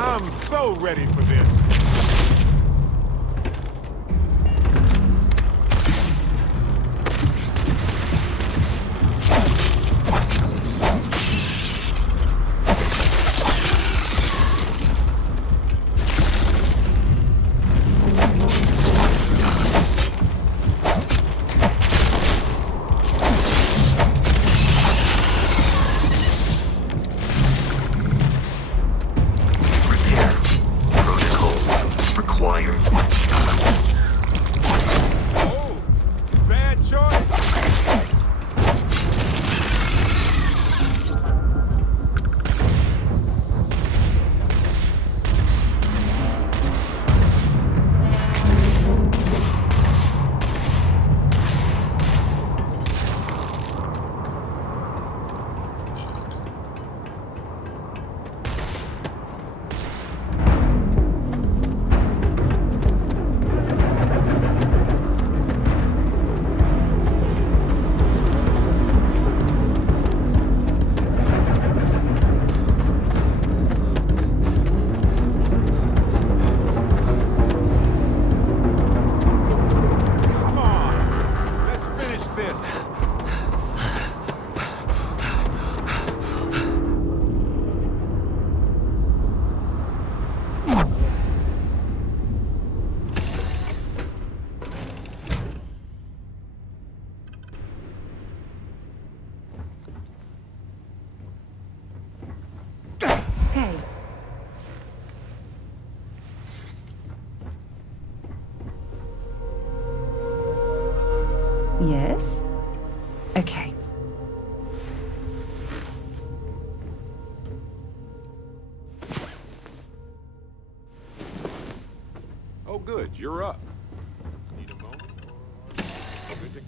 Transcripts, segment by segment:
I'm so ready for this. Hey. Yes? Okay. Oh, good. You're up. Need a moment? Or good to...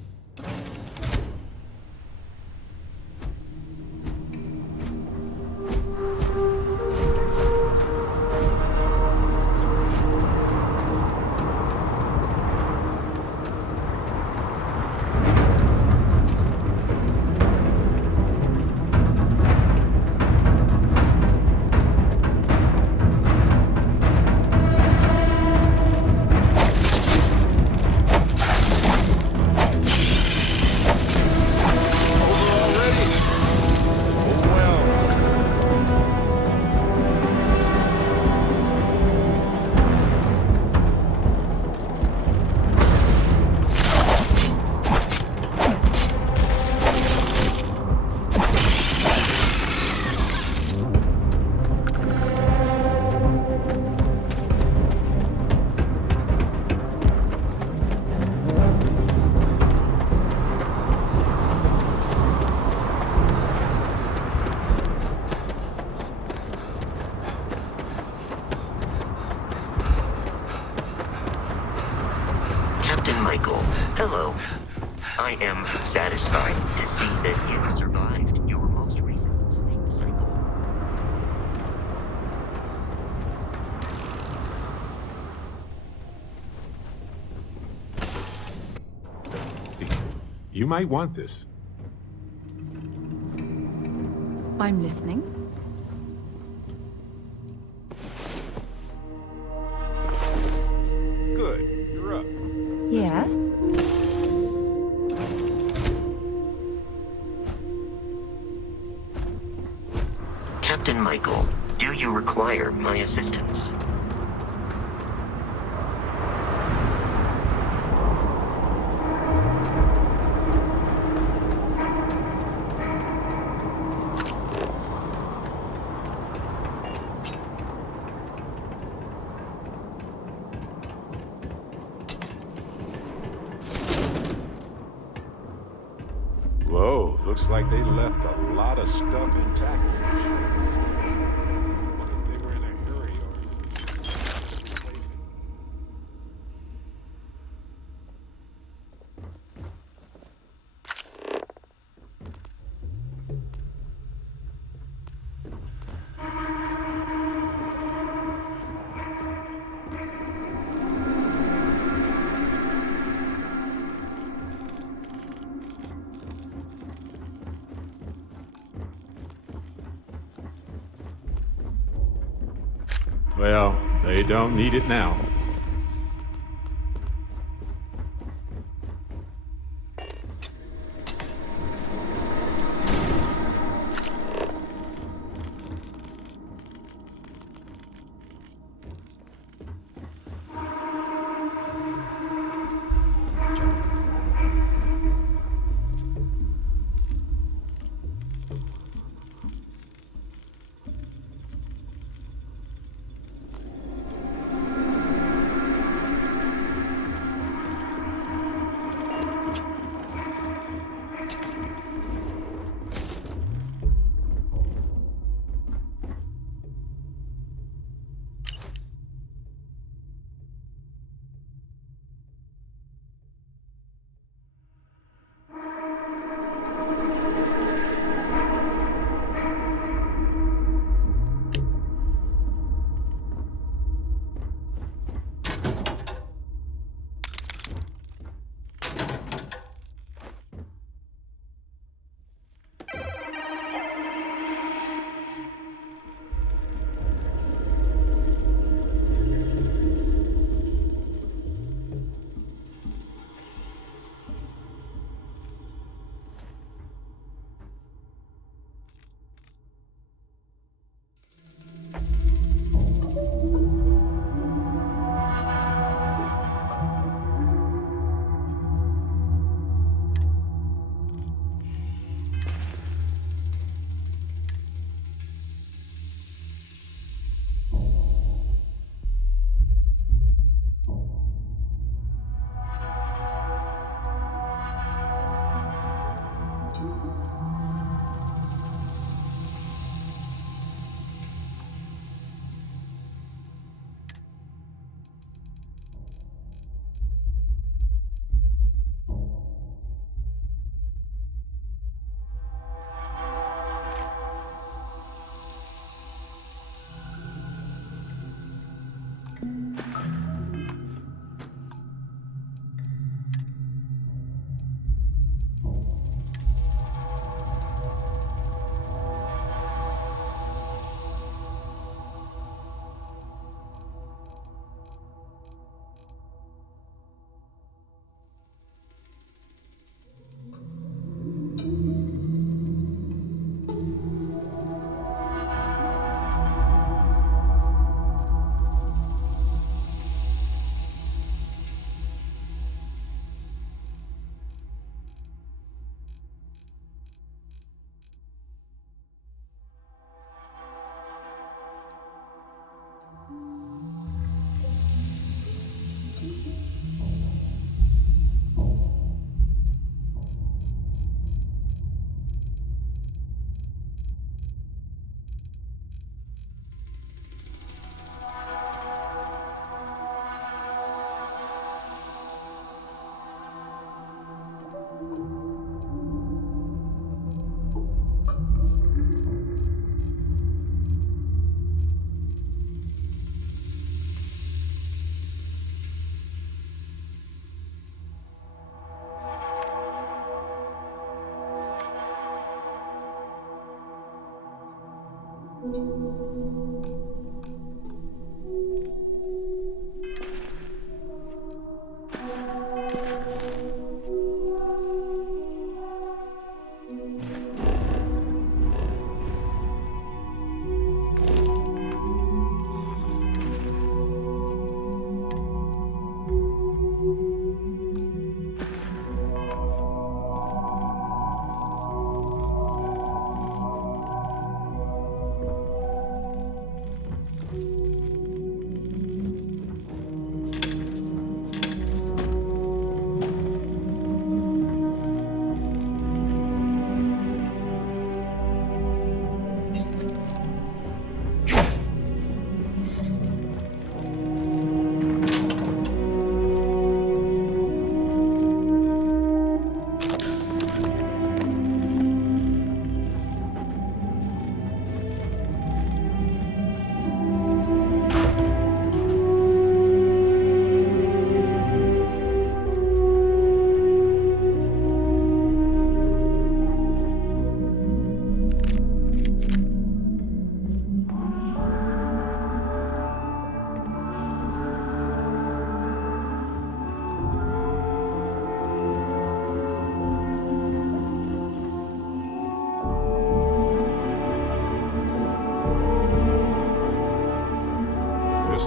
Michael, hello. I am satisfied to see that you survived your most recent sleep cycle. You might want this. I'm listening. Good. You're up. Yeah? Captain Michael, do you require my assistance? Whoa, looks like they left a lot of stuff intact. Wonder if they were in a hurry or replacing. Well, they don't need it now.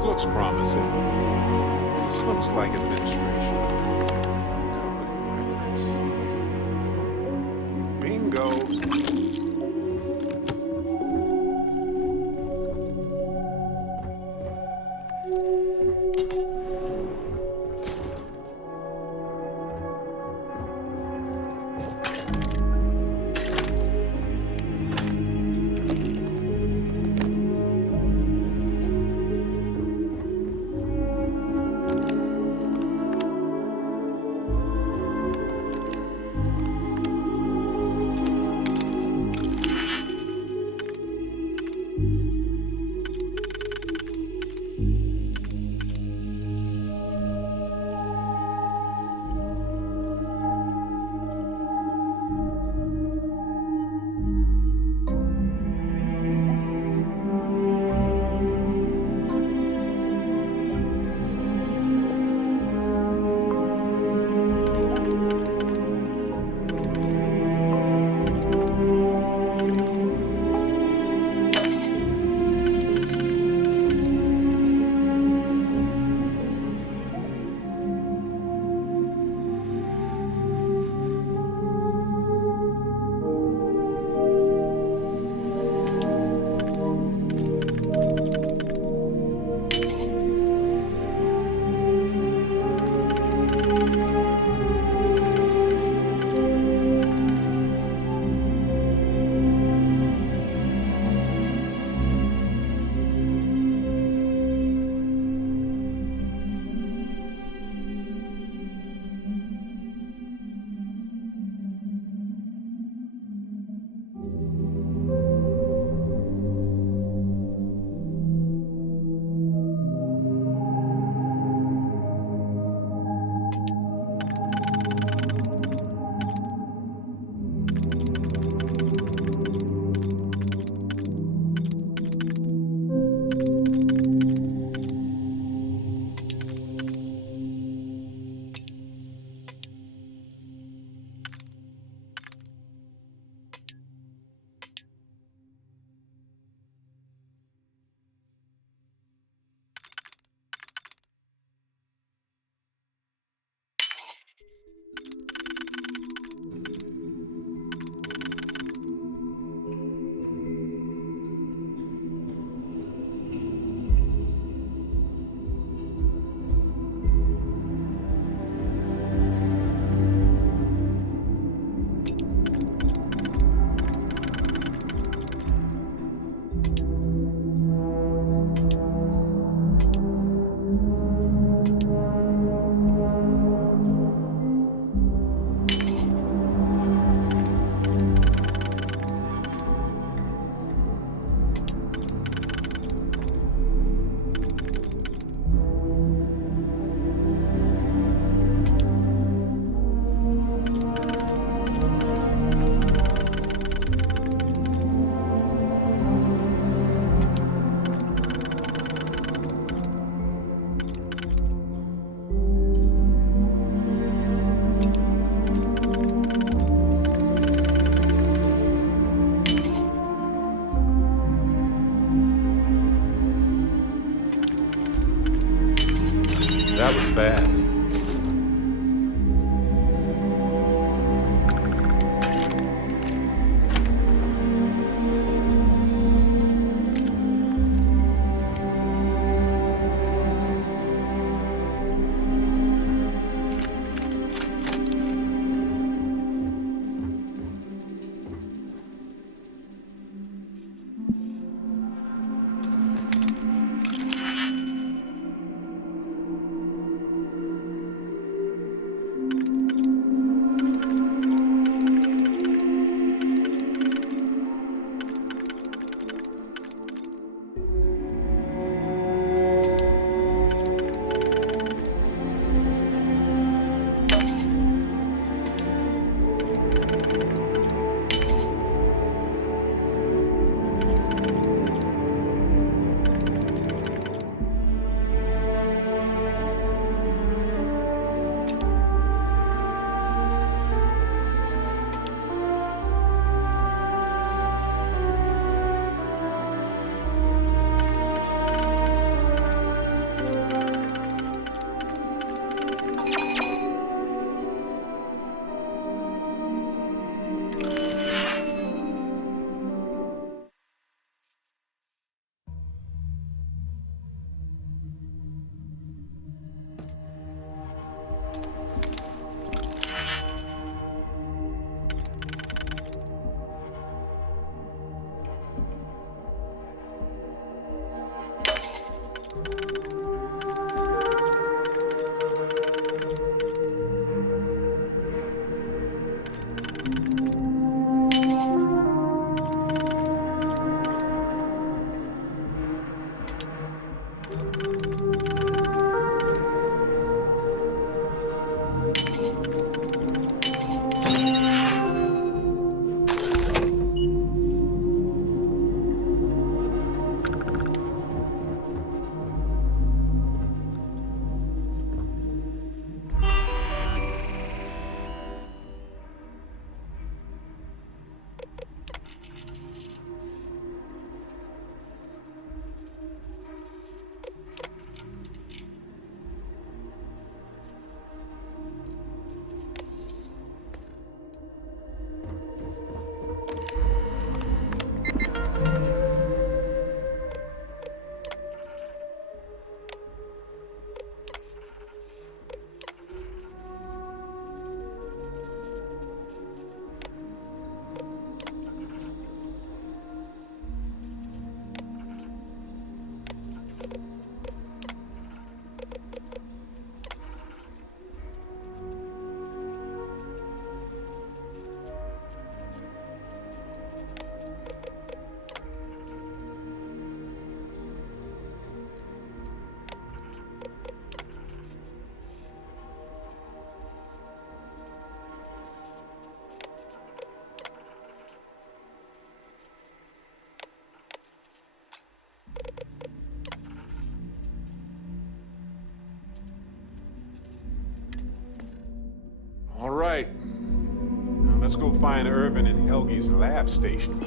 looks promising. This looks like administration. Company records. Bingo. That was fast. Let's go find Irvin and Helgi's lab station.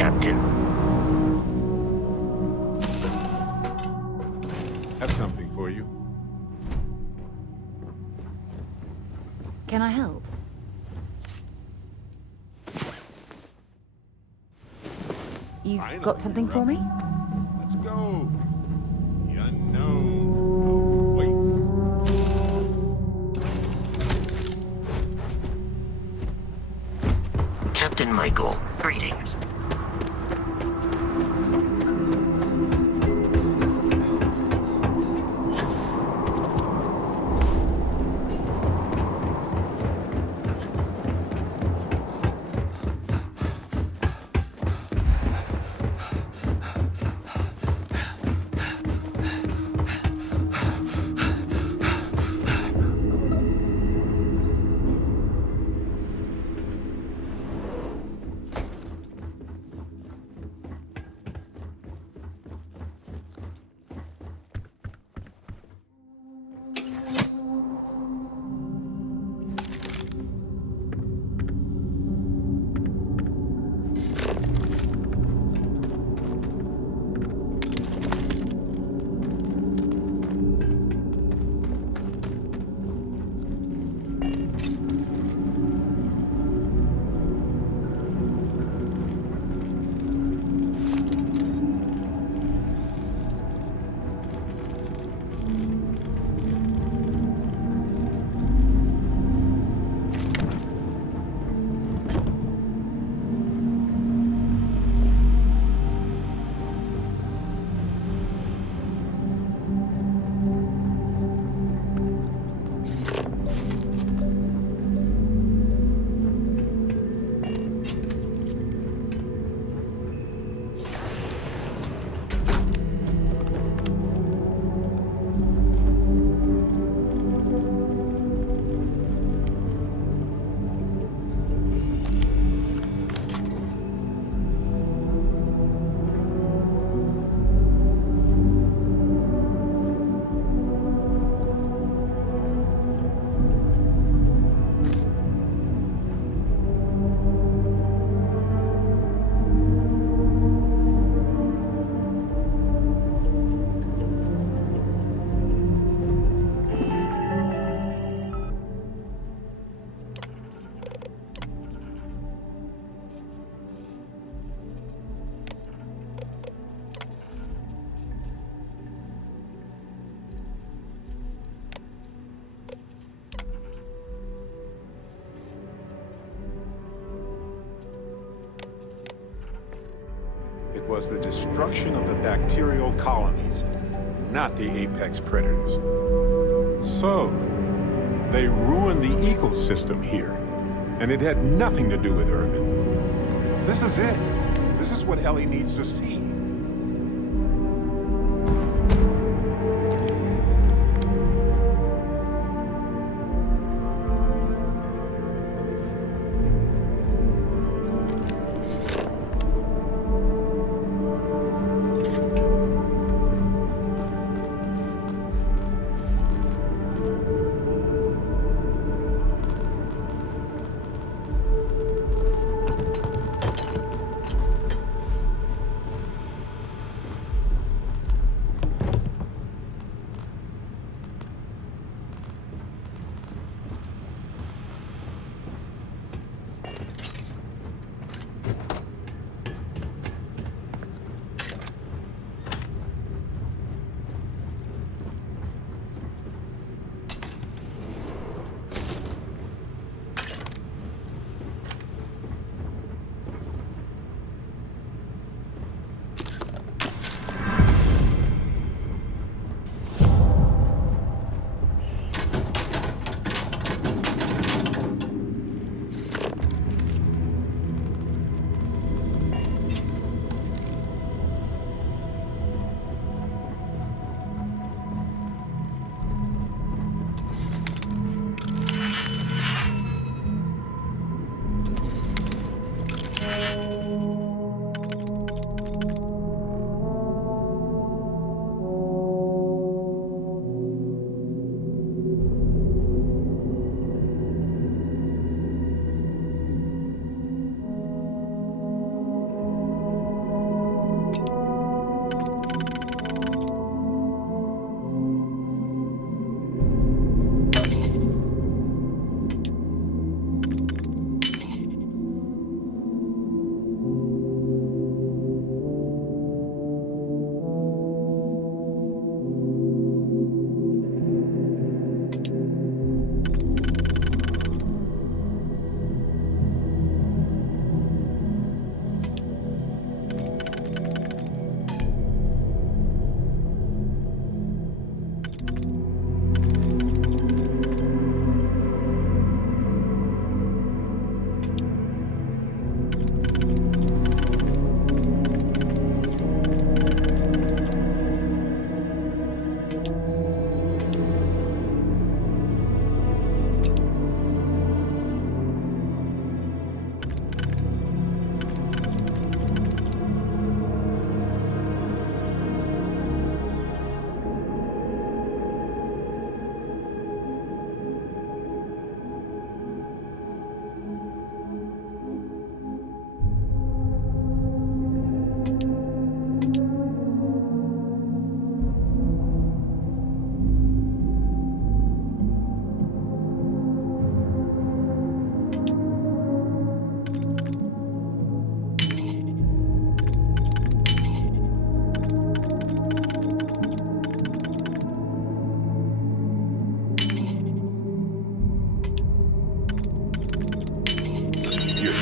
Captain. Have something for you. Can I help? You've Finally, got something you're for up. me? Let's go. The unknown awaits. Captain Michael, greetings. was the destruction of the bacterial colonies, not the apex predators. So, they ruined the ecosystem here, and it had nothing to do with Irvin. This is it. This is what Ellie needs to see.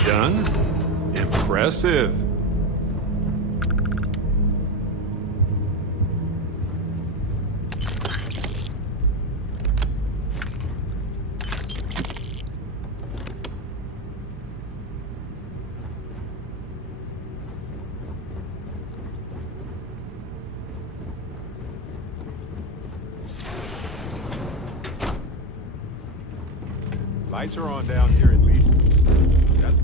Done? Impressive. Lights are on down here at least. That's...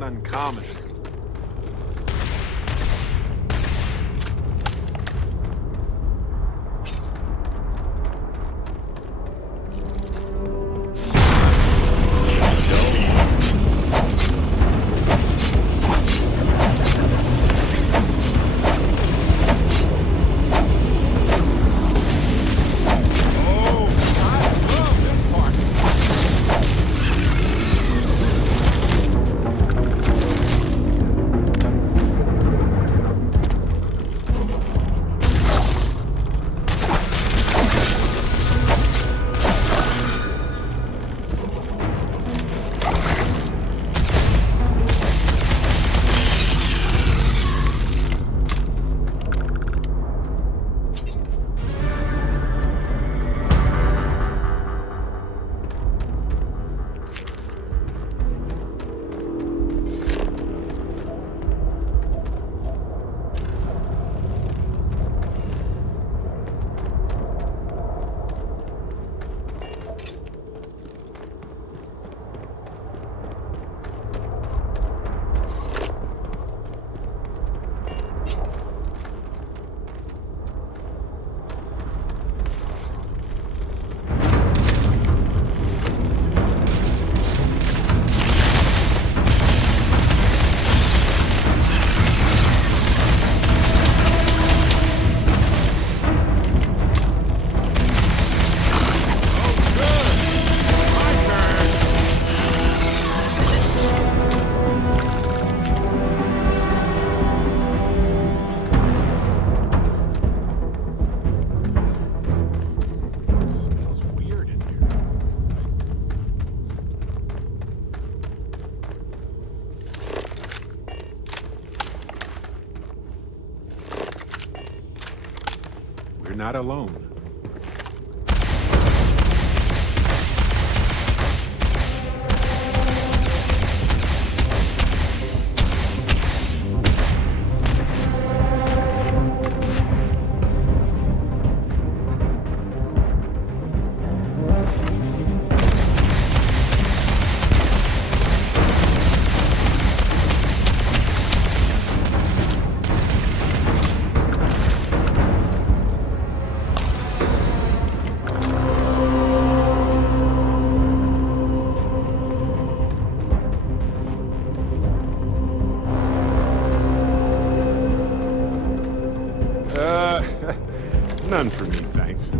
not uncommon. We're not alone. None for me, thanks.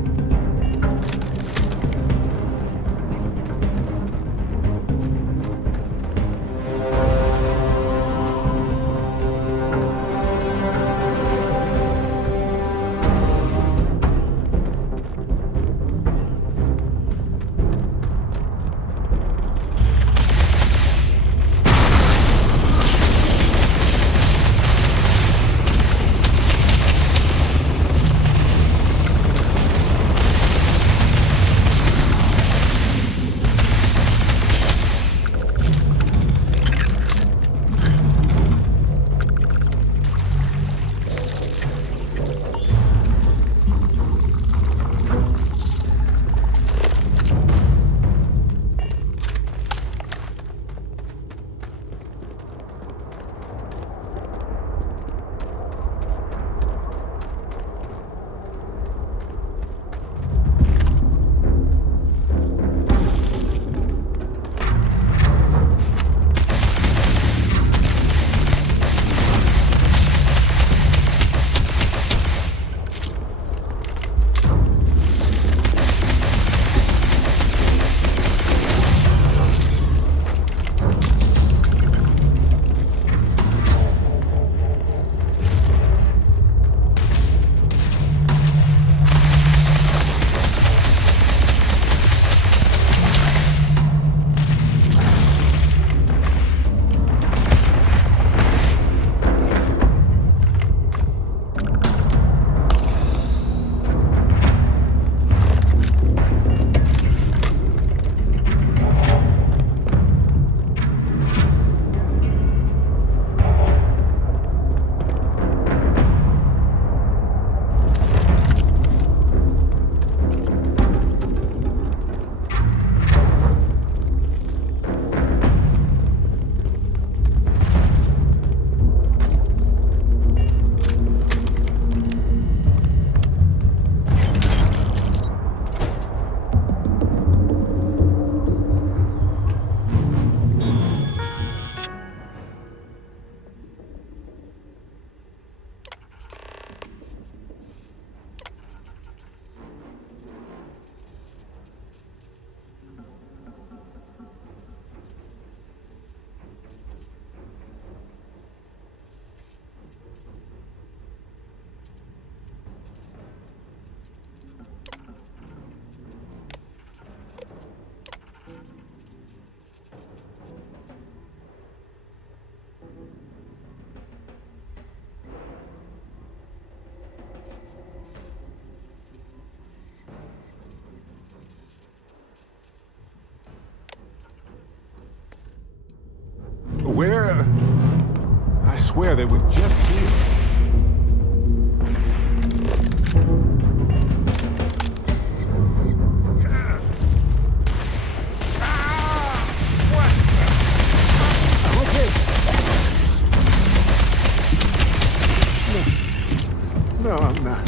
Where? I swear they were just here. I'm okay. No, I'm not.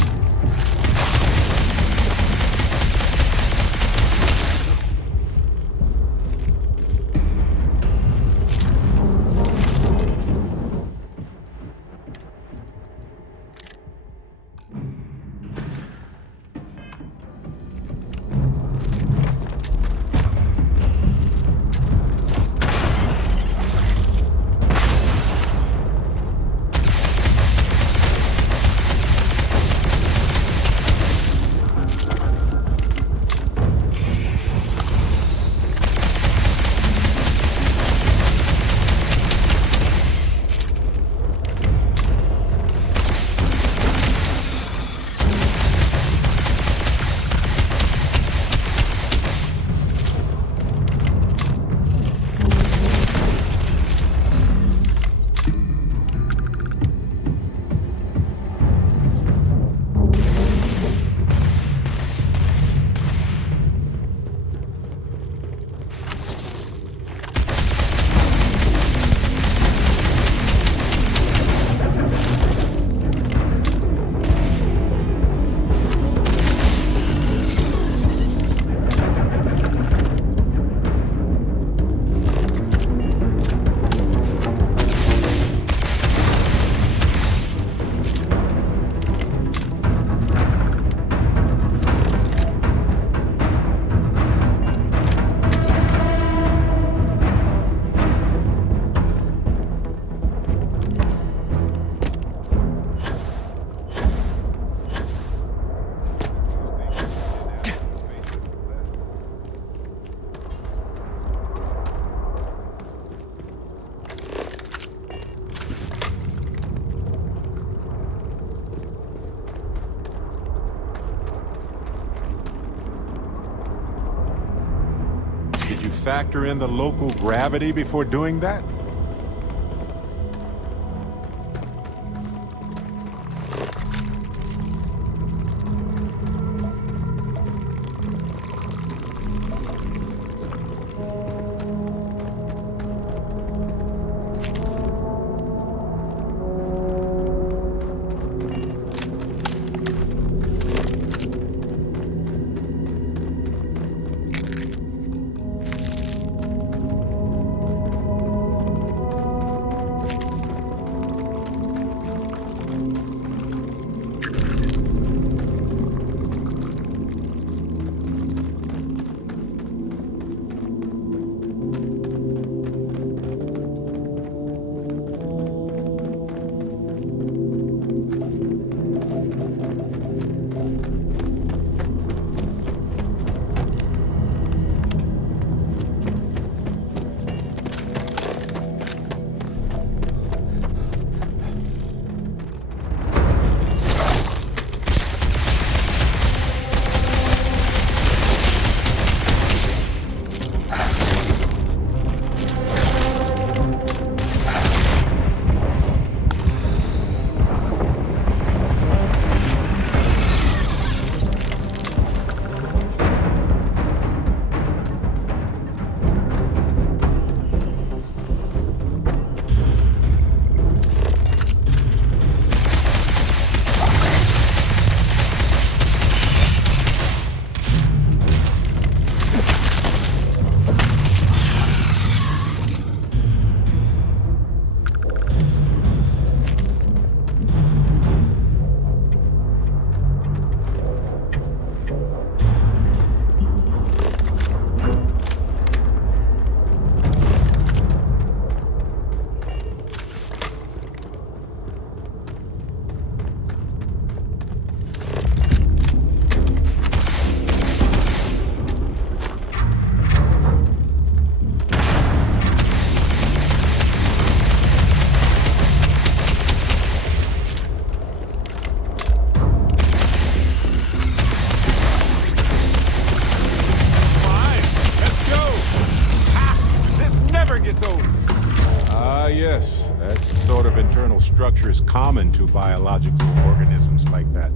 Did you factor in the local gravity before doing that? structure is common to biological organisms like that.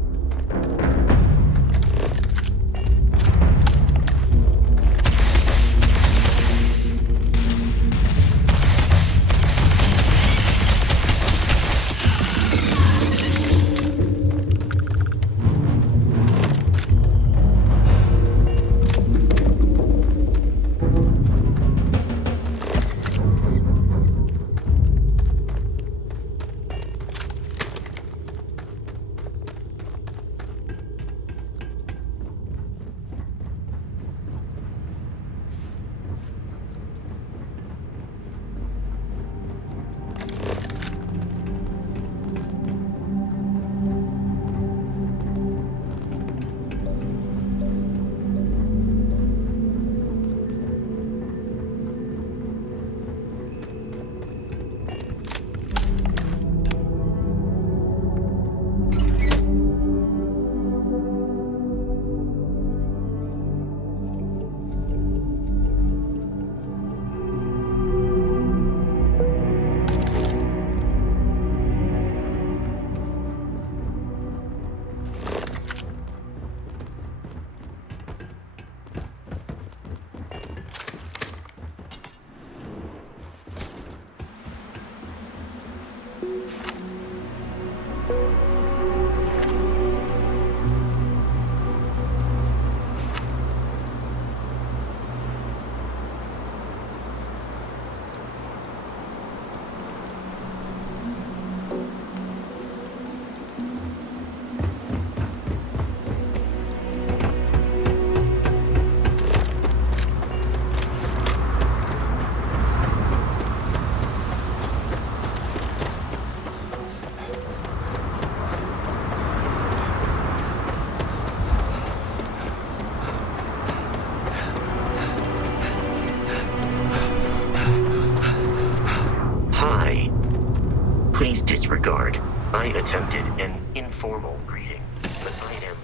Please disregard. I attempted an informal greeting, but I am...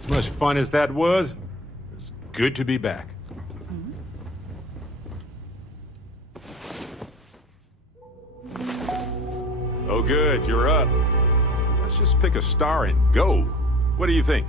As much fun as that was, it's good to be back. Oh good, you're up. Let's just pick a star and go. What do you think?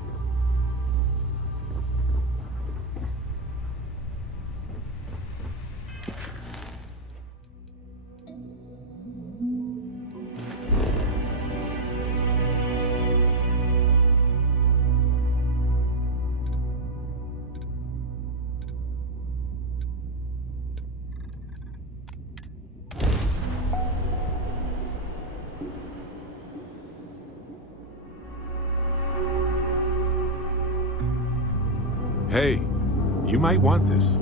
Hey, you might want this.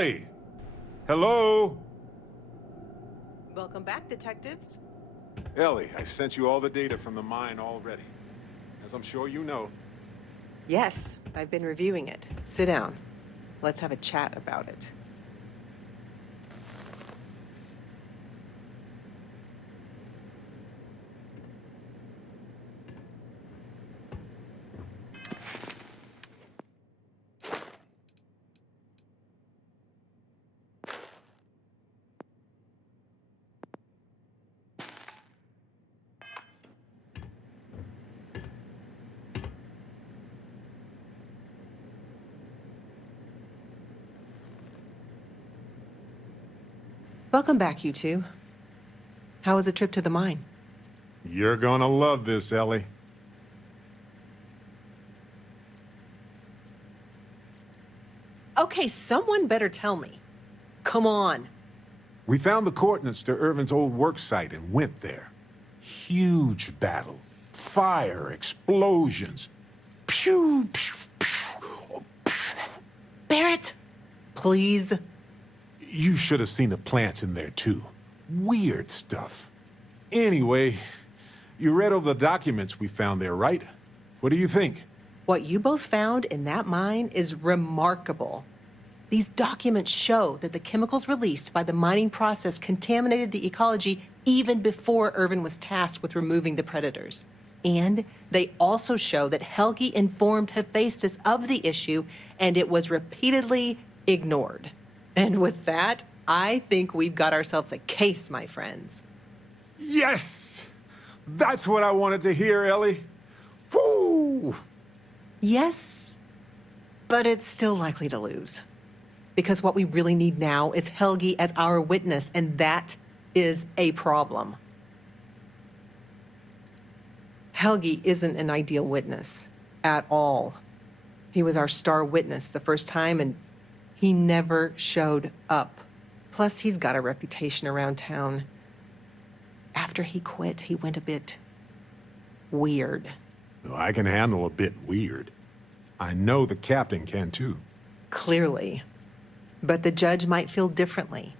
Ellie! Hello? Welcome back, detectives. Ellie, I sent you all the data from the mine already. As I'm sure you know. Yes, I've been reviewing it. Sit down. Let's have a chat about it. Welcome back, you two. How was the trip to the mine? You're gonna love this, Ellie. Okay, someone better tell me. Come on. We found the coordinates to Irvin's old work site and went there. Huge battle. Fire, explosions. Pew, pew, pew, pew. Barrett! Please? You should have seen the plants in there, too. Weird stuff. Anyway, you read over the documents we found there, right? What do you think? What you both found in that mine is remarkable. These documents show that the chemicals released by the mining process contaminated the ecology even before Irvin was tasked with removing the predators. And they also show that Helgi informed Hephaestus of the issue, and it was repeatedly ignored. And with that, I think we've got ourselves a case, my friends. Yes! That's what I wanted to hear, Ellie. Woo! Yes, but it's still likely to lose. Because what we really need now is Helgi as our witness, and that is a problem. Helgi isn't an ideal witness at all. He was our star witness the first time, and he never showed up. Plus, he's got a reputation around town. After he quit, he went a bit weird. I can handle a bit weird. I know the captain can too. Clearly. But the judge might feel differently.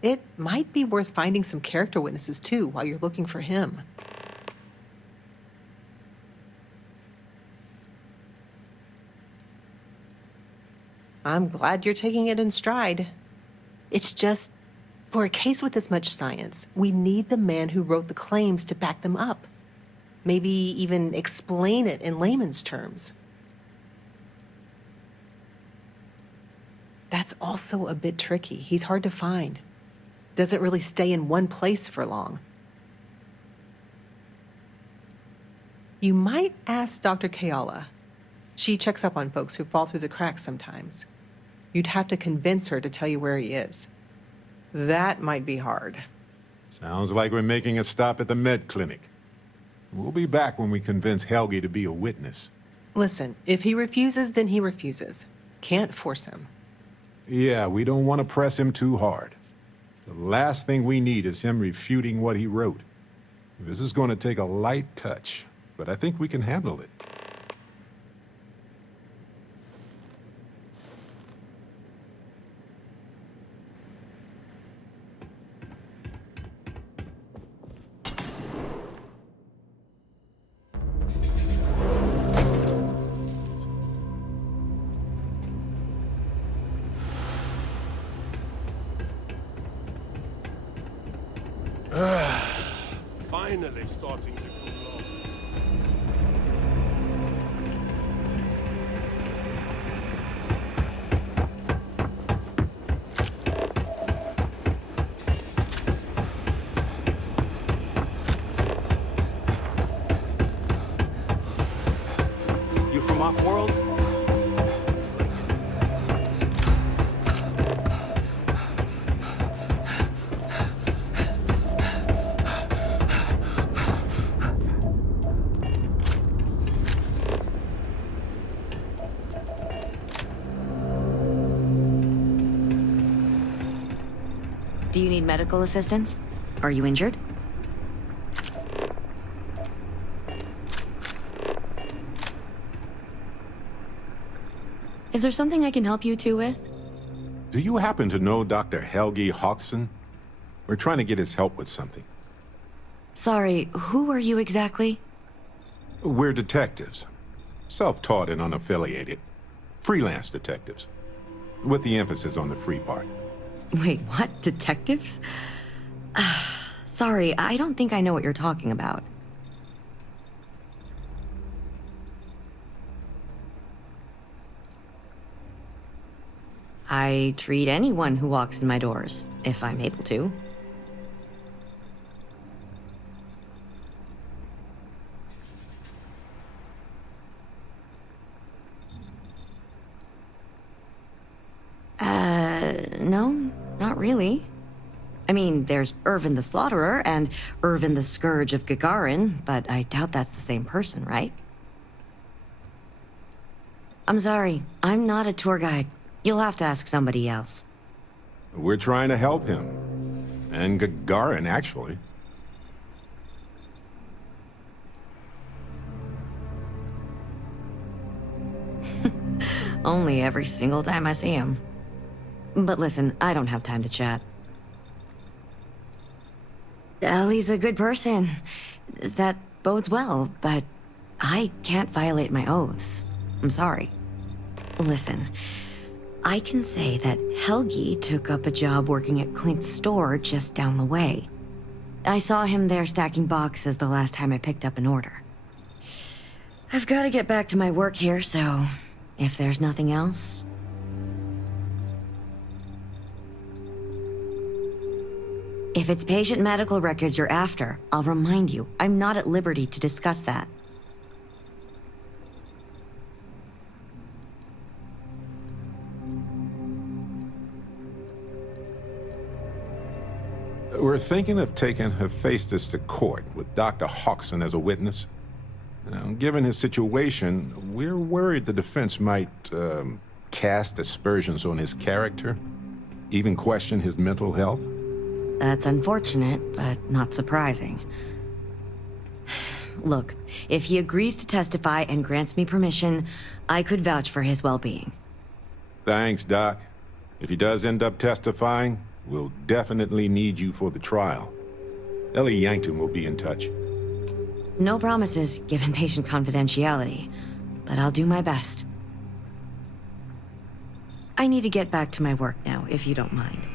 It might be worth finding some character witnesses too while you're looking for him. I'm glad you're taking it in stride. It's just, for a case with this much science, we need the man who wrote the claims to back them up. Maybe even explain it in layman's terms. That's also a bit tricky. He's hard to find. Doesn't really stay in one place for long. You might ask Dr. Kayala. She checks up on folks who fall through the cracks sometimes. You'd have to convince her to tell you where he is. That might be hard. Sounds like we're making a stop at the med clinic. We'll be back when we convince Helgi to be a witness. Listen, if he refuses, then he refuses. Can't force him. Yeah, we don't want to press him too hard. The last thing we need is him refuting what he wrote. This is going to take a light touch, but I think we can handle it. Finally starting to cool off. You from off-world? Do you need medical assistance? Are you injured? Is there something I can help you two with? Do you happen to know Dr. Helgi Hodgson? We're trying to get his help with something. Sorry, who are you exactly? We're detectives. Self-taught and unaffiliated. Freelance detectives. With the emphasis on the free part. Wait, what? Detectives? Sorry, I don't think I know what you're talking about. I treat anyone who walks in my doors, if I'm able to. No, not really. I mean, there's Irvin the Slaughterer and Irvin the Scourge of Gagarin, but I doubt that's the same person, right? I'm sorry, I'm not a tour guide. You'll have to ask somebody else. We're trying to help him. And Gagarin, actually. Only every single time I see him. But listen, I don't have time to chat. Ellie's a good person. That bodes well, but I can't violate my oaths. I'm sorry. Listen, I can say that Helgi took up a job working at Clint's store just down the way. I saw him there stacking boxes the last time I picked up an order. I've got to get back to my work here, so if there's nothing else... If it's patient medical records you're after, I'll remind you, I'm not at liberty to discuss that. We're thinking of taking Hephaestus to court with Dr. Hodgson as a witness. Now, given his situation, we're worried the defense might cast aspersions on his character, even question his mental health. That's unfortunate, but not surprising. Look, if he agrees to testify and grants me permission, I could vouch for his well-being. Thanks, Doc. If he does end up testifying, we'll definitely need you for the trial. Ellie Yankton will be in touch. No promises, given patient confidentiality, but I'll do my best. I need to get back to my work now, if you don't mind.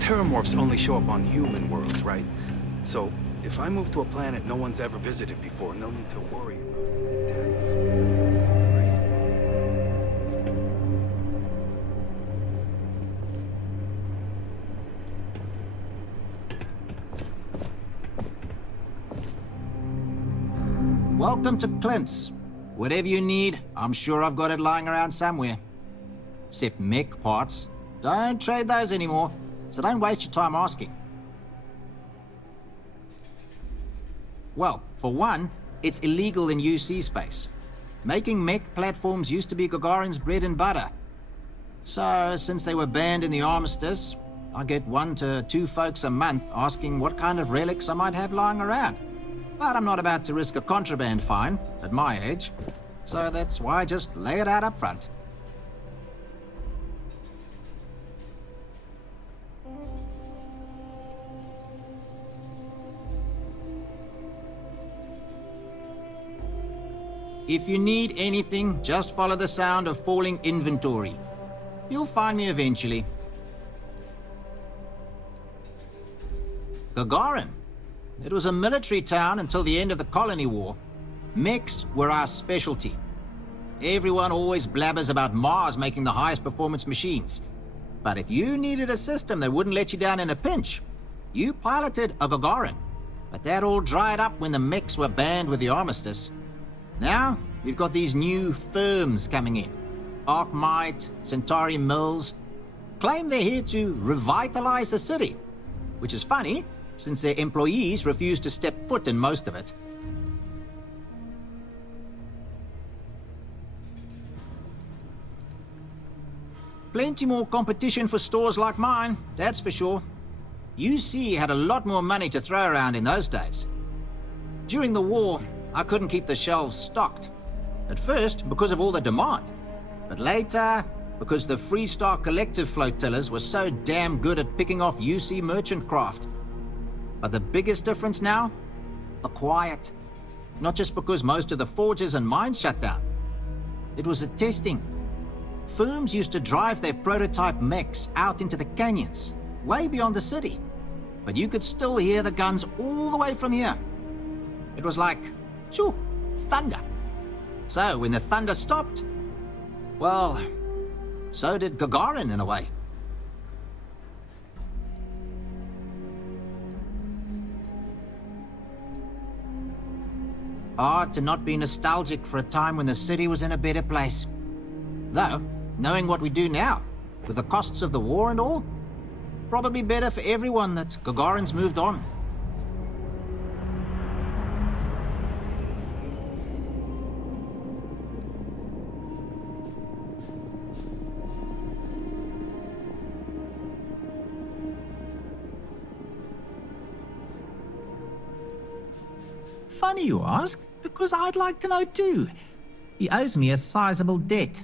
Terramorphs only show up on human worlds, right? So, if I move to a planet no one's ever visited before, no need to worry about attacks. Right? Welcome to Clint's. Whatever you need, I'm sure I've got it lying around somewhere. Except mech parts. Don't trade those anymore, so don't waste your time asking. Well, for one, it's illegal in UC space. Making mech platforms used to be Gagarin's bread and butter. So, since they were banned in the armistice, I get 1 to 2 folks a month asking what kind of relics I might have lying around. But I'm not about to risk a contraband fine at my age, so that's why I just lay it out up front. If you need anything, just follow the sound of falling inventory. You'll find me eventually. Gagarin. It was a military town until the end of the Colony War. Mechs were our specialty. Everyone always blabbers about Mars making the highest performance machines. But if you needed a system that wouldn't let you down in a pinch, you piloted a Gagarin. But that all dried up when the mechs were banned with the armistice. Now, we've got these new firms coming in. Arkmite, Centauri Mills. Claim they're here to revitalize the city. Which is funny, since their employees refuse to step foot in most of it. Plenty more competition for stores like mine, that's for sure. UC had a lot more money to throw around in those days. During the war, I couldn't keep the shelves stocked. At first, because of all the demand. But later, because the Freestar Collective flotillers were so damn good at picking off UC merchant craft. But the biggest difference now? The quiet. Not just because most of the forges and mines shut down. It was the testing. Firms used to drive their prototype mechs out into the canyons, way beyond the city. But you could still hear the guns all the way from here. It was like, shoo, thunder. So when the thunder stopped, well, so did Gagarin in a way. Hard to not be nostalgic for a time when the city was in a better place. Though, knowing what we do now, with the costs of the war and all, probably better for everyone that Gagarin's moved on. Funny you ask, because I'd like to know too. He owes me a sizable debt.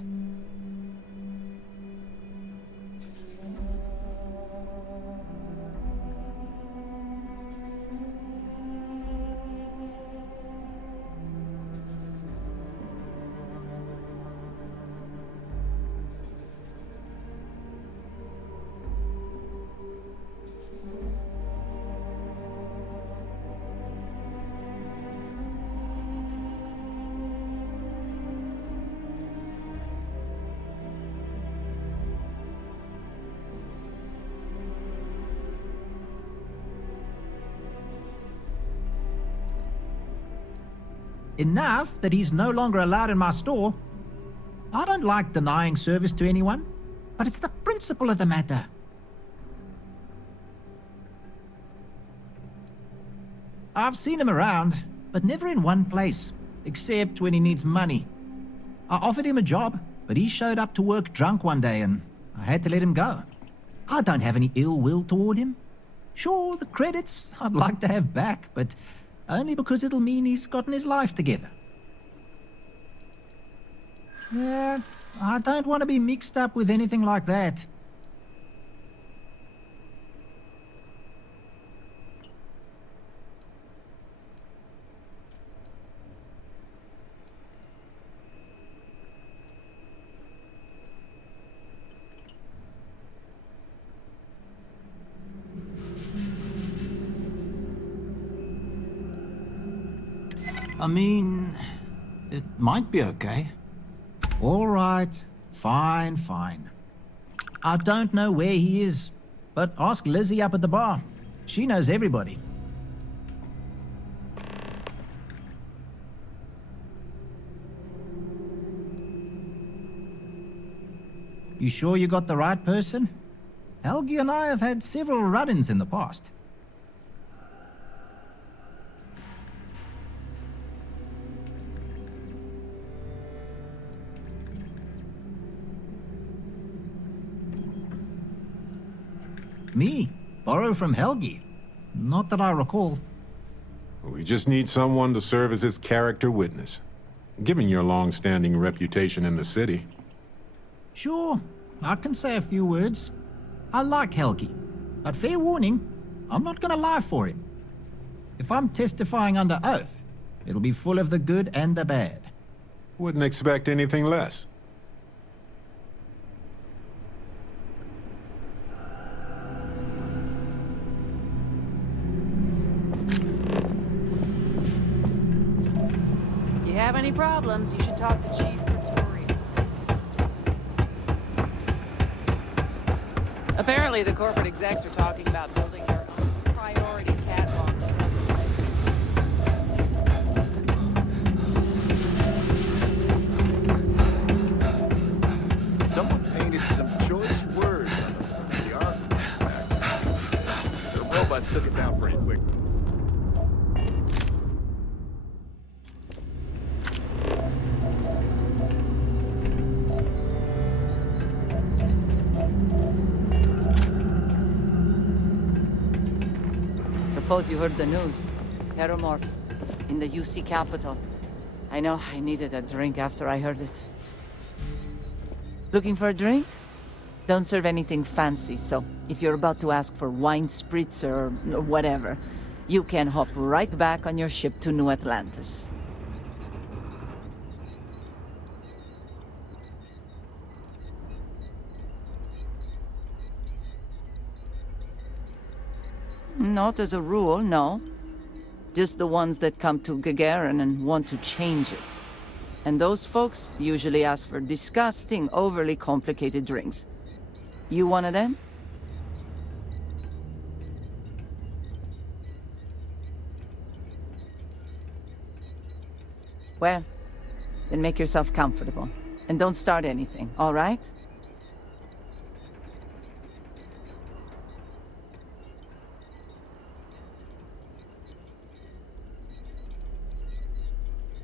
Enough that he's no longer allowed in my store. I don't like denying service to anyone, but it's the principle of the matter. I've seen him around, but never in one place, except when he needs money. I offered him a job, but he showed up to work drunk one day and I had to let him go. I don't have any ill will toward him. Sure, the credits I'd like to have back, but only because it'll mean he's gotten his life together. I don't want to be mixed up with anything like that. I mean, it might be okay. All right, fine. I don't know where he is, but ask Lizzie up at the bar. She knows everybody. You sure you got the right person? Helgi and I have had several run-ins in the past. Me? Borrow from Helgi? Not that I recall. We just need someone to serve as his character witness, given your long-standing reputation in the city. Sure, I can say a few words. I like Helgi, but fair warning, I'm not gonna lie for him. If I'm testifying under oath, it'll be full of the good and the bad. Wouldn't expect anything less. Have any problems, you should talk to Chief Pretorius. Apparently, the corporate execs are talking about building their own priority catwalks. Someone painted some choice words on the front of the artifact. The robots took it down pretty quick. suppose you heard the news. Terramorphs in the UC capital. I know, I needed a drink after I heard it. Looking for a drink? Don't serve anything fancy, so if you're about to ask for wine spritzer or whatever, you can hop right back on your ship to New Atlantis. Not as a rule, no. Just the ones that come to Gagarin and want to change it. And those folks usually ask for disgusting, overly complicated drinks. You one of them? Well, then make yourself comfortable. And don't start anything, all right?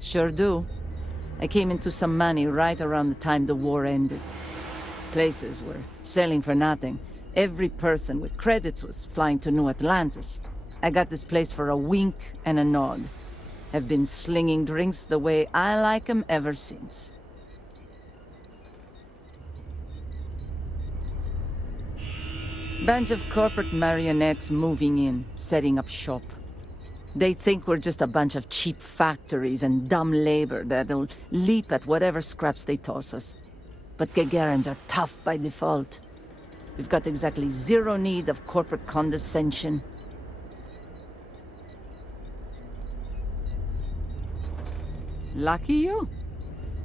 Sure do. I came into some money right around the time the war ended. Places were selling for nothing. Every person with credits was flying to New Atlantis. I got this place for a wink and a nod. Have been slinging drinks the way I like 'em ever since. Bunch of corporate marionettes moving in, setting up shop. They think we're just a bunch of cheap factories and dumb labor that'll leap at whatever scraps they toss us. But Gagarins are tough by default. We've got exactly zero need of corporate condescension. Lucky you.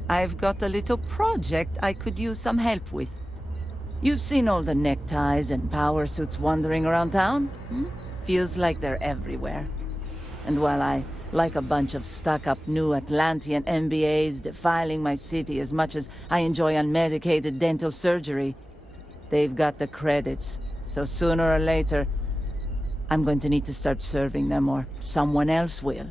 I've got a little project I could use some help with. You've seen all the neckties and power suits wandering around town? Feels like they're everywhere. And while I like a bunch of stuck-up new Atlantean MBAs defiling my city as much as I enjoy unmedicated dental surgery, they've got the credits. So sooner or later, I'm going to need to start serving them, or someone else will.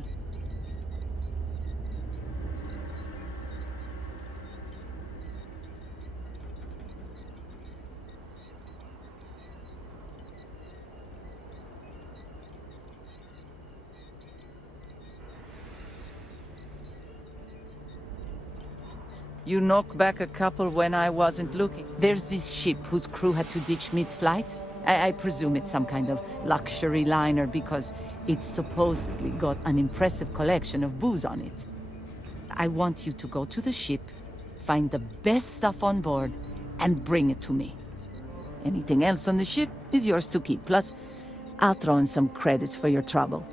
You knock back a couple when I wasn't looking. There's this ship whose crew had to ditch mid-flight. I presume it's some kind of luxury liner because it's supposedly got an impressive collection of booze on it. I want you to go to the ship, find the best stuff on board, and bring it to me. Anything else on the ship is yours to keep. Plus, I'll throw in some credits for your trouble.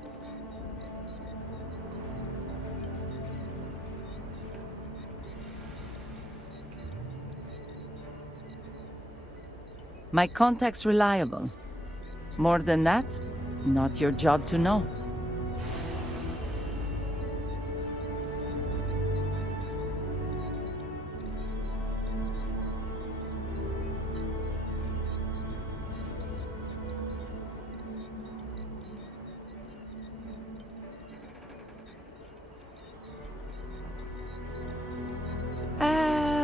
My contact's reliable. More than that, not your job to know.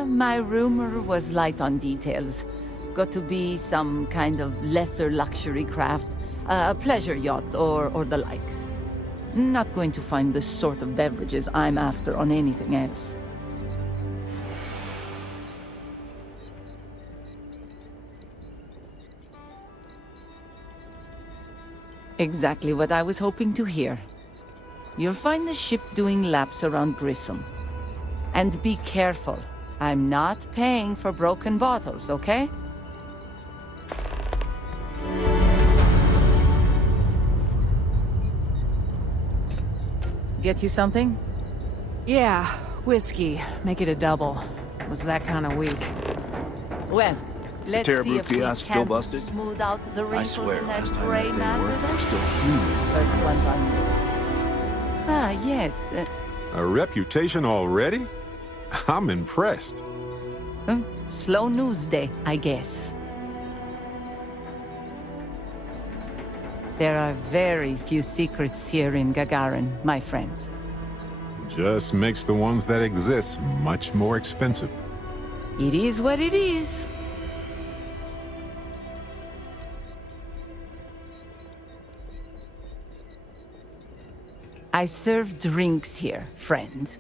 My rumor was light on details. Got to be some kind of lesser luxury craft, a pleasure yacht or the like. Not going to find the sort of beverages I'm after on anything else. Exactly what I was hoping to hear. You'll find the ship doing laps around Grissom. And be careful. I'm not paying for broken bottles, okay? Get you something? Yeah, whiskey. Make it a double. Was that kind of weak. Well, let's Terra see if we kiosk still can't busted? smooth out the I wrinkles swear, in that last time gray that thing matter worked, there. we're still humans. First one's on you. Ah, yes. A reputation already? I'm impressed. Slow news day, I guess. There are very few secrets here in Gagarin, my friend. Just makes the ones that exist much more expensive. It is what it is. I serve drinks here, friend.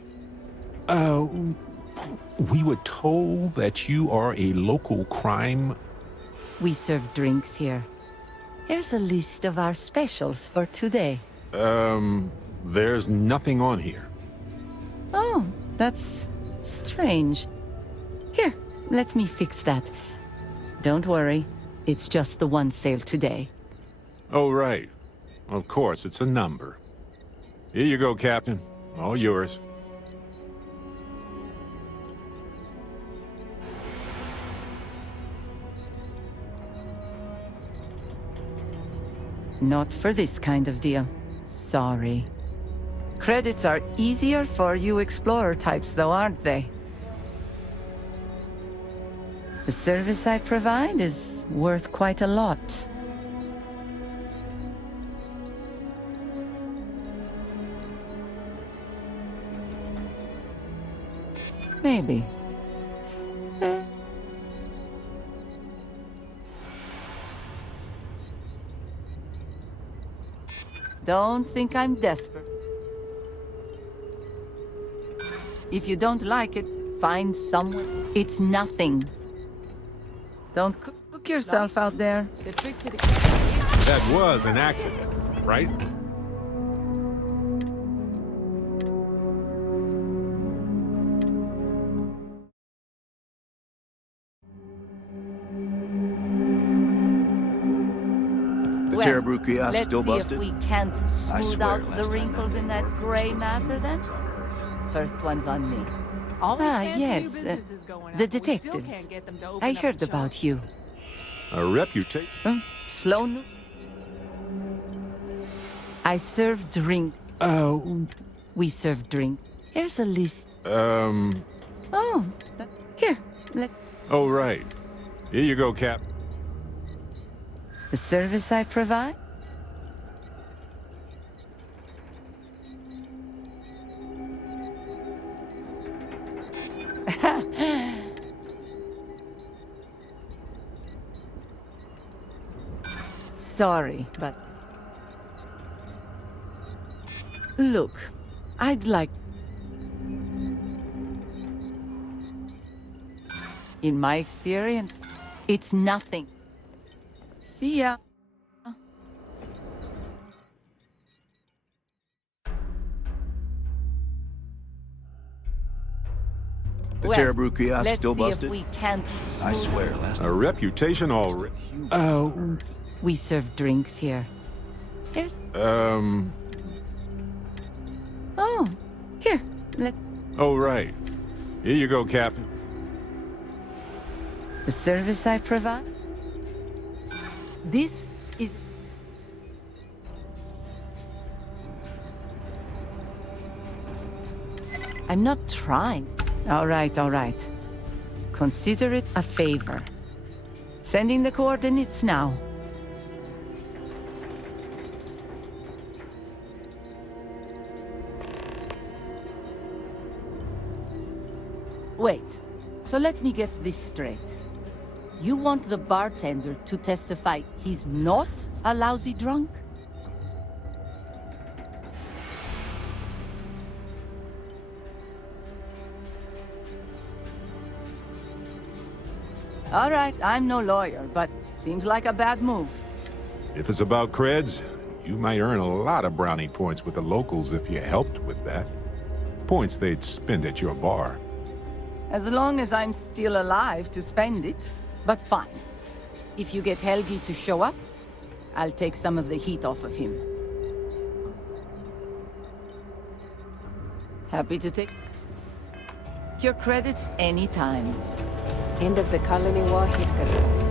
We were told that you are a local crime. We serve drinks here. Here's a list of our specials for today. There's nothing on here. Oh, that's strange. Here, let me fix that. Don't worry, it's just the one sale today. Oh, right. Of course, it's a number. Here you go, Captain. All yours. Not for this kind of deal. Sorry. Credits are easier for you explorer types, though, aren't they? The service I provide is worth quite a lot. Maybe. Don't think I'm desperate. If you don't like it, find someone. It's nothing. Don't cook yourself out there. The trick to the camera. That was an accident, right? Let's still see busted? if we can't I smooth swear, out the last time wrinkles in that gray matter then. First one's on me. All these fancy new yes, businesses going the up, but we still detectives. can't get them to open I up heard the about shops. you. A reputation. Sloan. I serve drink. We serve drink. Here's a list. Oh, here. Oh, right. Here you go, Cap. The service I provide? Sorry, but... Look, I'd like... In my experience, it's nothing. See ya. The Terrabrew kiosk let's still see busted? if we can't... I swear, last A reputation already. We serve drinks here. Here's... Oh, here. Oh, right. Here you go, Captain. The service I provide? This is... I'm not trying. All right, all right. Consider it a favor. Sending the coordinates now. Wait, so let me get this straight. You want the bartender to testify he's not a lousy drunk? All right, I'm no lawyer, but seems like a bad move. If it's about creds, you might earn a lot of brownie points with the locals if you helped with that. Points they'd spend at your bar. As long as I'm still alive to spend it. But fine. If you get Helgi to show up, I'll take some of the heat off of him. Happy to take your credits anytime. End of the colony war hit, Gadol.